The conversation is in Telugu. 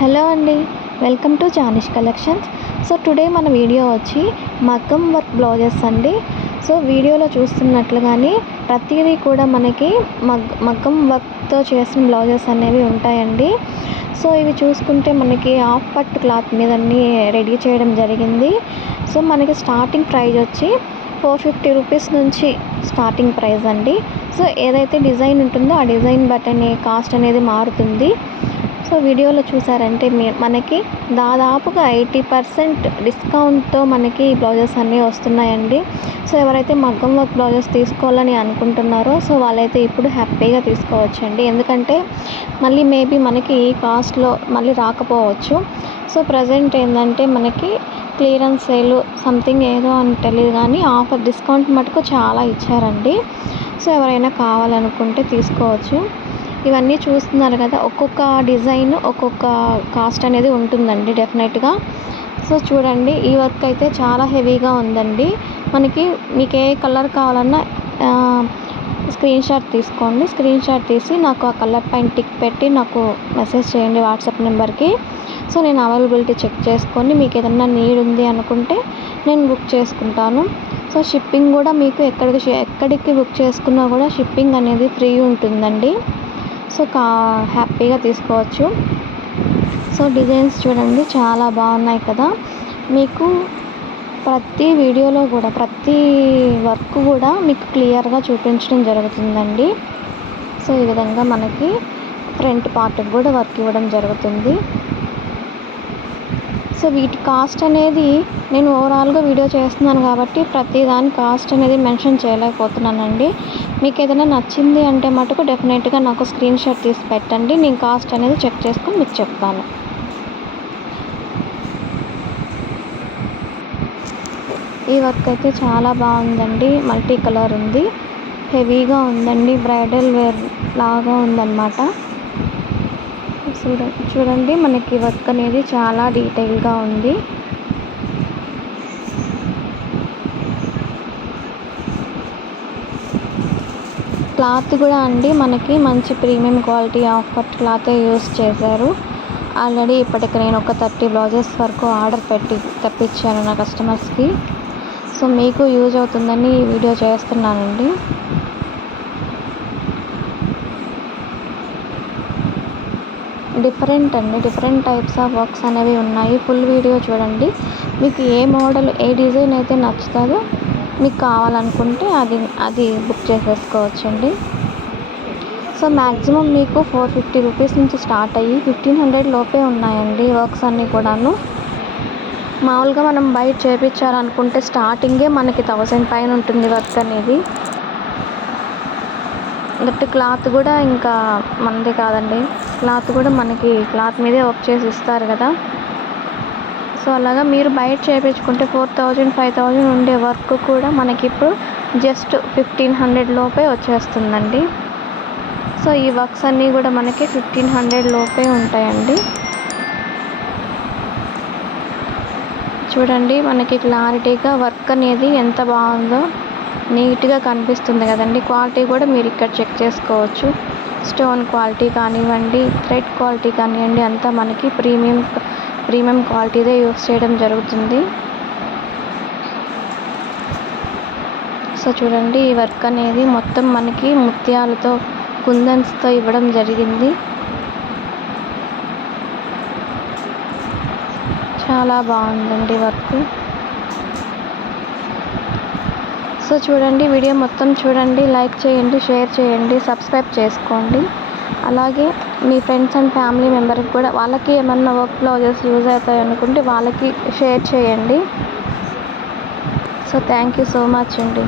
హలో అండి, welcome to Janish collections. So today మన వీడియో వచ్చి మగ్గం వర్క్ బ్లౌజెస్ అండి. సో వీడియోలో చూస్తున్నట్లుగానే ప్రతిదీ కూడా మనకి మగ్గం వర్క్తో చేసిన బ్లౌజెస్ అనేవి ఉంటాయండి. సో ఇవి చూసుకుంటే మనకి హాఫ్ పట్టు క్లాత్ మీద రెడీ చేయడం జరిగింది. సో మనకి స్టార్టింగ్ ప్రైస్ వచ్చి 450 రూపీస్ నుంచి స్టార్టింగ్ ప్రైస్ అండి. సో ఏదైతే డిజైన్ ఉంటుందో ఆ డిజైన్ బట్టి కాస్ట్ అనేది మారుతుంది. సో వీడియోలో చూసారంటే మనకి దాదాపుగా 80% డిస్కౌంట్తో మనకి ఈ బ్లౌజెస్ అన్నీ వస్తున్నాయండి. సో ఎవరైతే మగ్గం వర్క్ బ్లౌజెస్ తీసుకోవాలని అనుకుంటున్నారో సో వాళ్ళైతే ఇప్పుడు హ్యాపీగా తీసుకోవచ్చండి. ఎందుకంటే మళ్ళీ మేబీ మనకి ఈ కాస్ట్లో మళ్ళీ రాకపోవచ్చు. సో ప్రజెంట్ ఏంటంటే మనకి క్లియరెన్స్ సేల్ సంథింగ్ ఏదో అని తెలియదు కానీ ఆఫర్ డిస్కౌంట్ మటుకు చాలా ఇచ్చారండి. సో ఎవరైనా కావాలనుకుంటే తీసుకోవచ్చు. ఇవన్నీ చూస్తున్నారు కదా, ఒక్కొక్క డిజైన్ ఒక్కొక్క కాస్ట్ అనేది ఉంటుందండి డెఫినెట్గా. సో చూడండి, ఈ వర్క్ అయితే చాలా హెవీగా ఉందండి. మీకు ఏ కలర్ కావాలన్నా స్క్రీన్ షాట్ తీసుకోండి. స్క్రీన్ షాట్ తీసి నాకు ఆ కలర్ పైన టిక్ పెట్టి నాకు మెసేజ్ చేయండి వాట్సాప్ నెంబర్కి. సో నేను అవైలబిలిటీ చెక్ చేసుకొని మీకు ఏదన్నా నీడ్ ఉంది అనుకుంటే నేను బుక్ చేసుకుంటాను. సో షిప్పింగ్ కూడా మీకు ఎక్కడికి బుక్ చేసుకున్నా కూడా షిప్పింగ్ అనేది ఫ్రీ ఉంటుందండి. సో హ్యాపీగా తీసుకోవచ్చు. సో డిజైన్స్ చూడండి చాలా బాగున్నాయి కదా. మీకు ప్రతి వీడియోలో కూడా ప్రతి వర్క్ కూడా మీకు క్లియర్గా చూపించడం జరుగుతుందండి. సో ఈ విధంగా మనకి ఫ్రంట్ పార్ట్కి కూడా వర్క్ ఇవ్వడం జరుగుతుంది. సో వీటి కాస్ట్ అనేది నేను ఓవరాల్గా వీడియో చేస్తున్నాను కాబట్టి ప్రతి దాని కాస్ట్ అనేది మెన్షన్ చేయలేకపోతున్నానండి. మీకు ఏదైనా నచ్చింది అంటే మటుకు డెఫినెట్గా నాకు స్క్రీన్ షాట్ తీసి పెట్టండి. నేను కాస్ట్ అనేది చెక్ చేసుకొని మీకు చెప్తాను. ఈ వర్క్ అయితే చాలా బాగుందండి. మల్టీ కలర్ ఉంది, హెవీగా ఉందండి, బ్రైడల్ వేర్ లాగా ఉందన్నమాట. చూడండి మనకి వర్క్ అనేది చాలా డీటెయిల్గా ఉంది. క్లాత్ కూడా అండి మనకి మంచి ప్రీమియం క్వాలిటీ ఆఫ్ పట్టు క్లాతే యూస్ చేశారు. ఆల్రెడీ ఇప్పటికి నేను ఒక 30 బ్లౌజెస్ వరకు ఆర్డర్ పెట్టి తెప్పించాను నా కస్టమర్స్కి. సో మీకు యూజ్ అవుతుందని ఈ వీడియో చేస్తున్నానండి. డిఫరెంట్ టైప్స్ ఆఫ్ వర్క్స్ అనేవి ఉన్నాయి. ఫుల్ వీడియో చూడండి. మీకు ఏ మోడల్ ఏ డిజైన్ అయితే నచ్చుతుందో మీకు కావాలనుకుంటే అది బుక్ చేసేసుకోవచ్చండి. సో మ్యాక్సిమం మీకు 450 రూపీస్ నుంచి స్టార్ట్ అయ్యి 1500 లోపే ఉన్నాయండి వర్క్స్ అన్నీ కూడాను. మామూలుగా మనం బయట చేయించాలనుకుంటే స్టార్టింగే మనకి 1000 పైన ఉంటుంది వర్క్ అనేది. దట్ క్లాత్ కూడా ఇంకా మనది కాదండి. క్లాత్ కూడా మనకి క్లాత్ మీదే వర్క్ చేసి ఇస్తారు కదా. సో అలాగా మీరు బయట చేయించుకుంటే 4000 5000 ఉండే వర్క్ కూడా మనకి ఇప్పుడు జస్ట్ 1500 లోపే వచ్చేస్తుందండి. సో ఈ వర్క్స్ అన్నీ కూడా మనకి 1500 లోపే ఉంటాయండి. చూడండి మనకి క్లారిటీగా వర్క్ అనేది ఎంత బాగుందో నీట్గా కనిపిస్తుంది కదండి. క్వాలిటీ కూడా మీరు ఇక్కడ చెక్ చేసుకోవచ్చు. స్టోన్ క్వాలిటీ కానివ్వండి, థ్రెడ్ క్వాలిటీ కానివ్వండి, అంతా మనకి ప్రీమియం క్వాలిటీదే యూస్ చేయడం జరుగుతుంది. సో చూడండి ఈ వర్క్ అనేది మొత్తం మనకి ముత్యాలతో కుందన్స్తో ఇవ్వడం జరిగింది. చాలా బాగుందండి వర్క్. సో చూడండి వీడియో మొత్తం చూడండి, లైక్ చేయండి, షేర్ చేయండి, సబ్స్క్రైబ్ చేసుకోండి. అలాగే మీ ఫ్రెండ్స్ అండ్ ఫ్యామిలీ మెంబర్కి కూడా వాళ్ళకి ఏమన్నా వర్క్ బ్లౌజెస్ యూజ్ అవుతాయి అనుకుంటే వాళ్ళకి షేర్ చేయండి. So thank you so much అండి.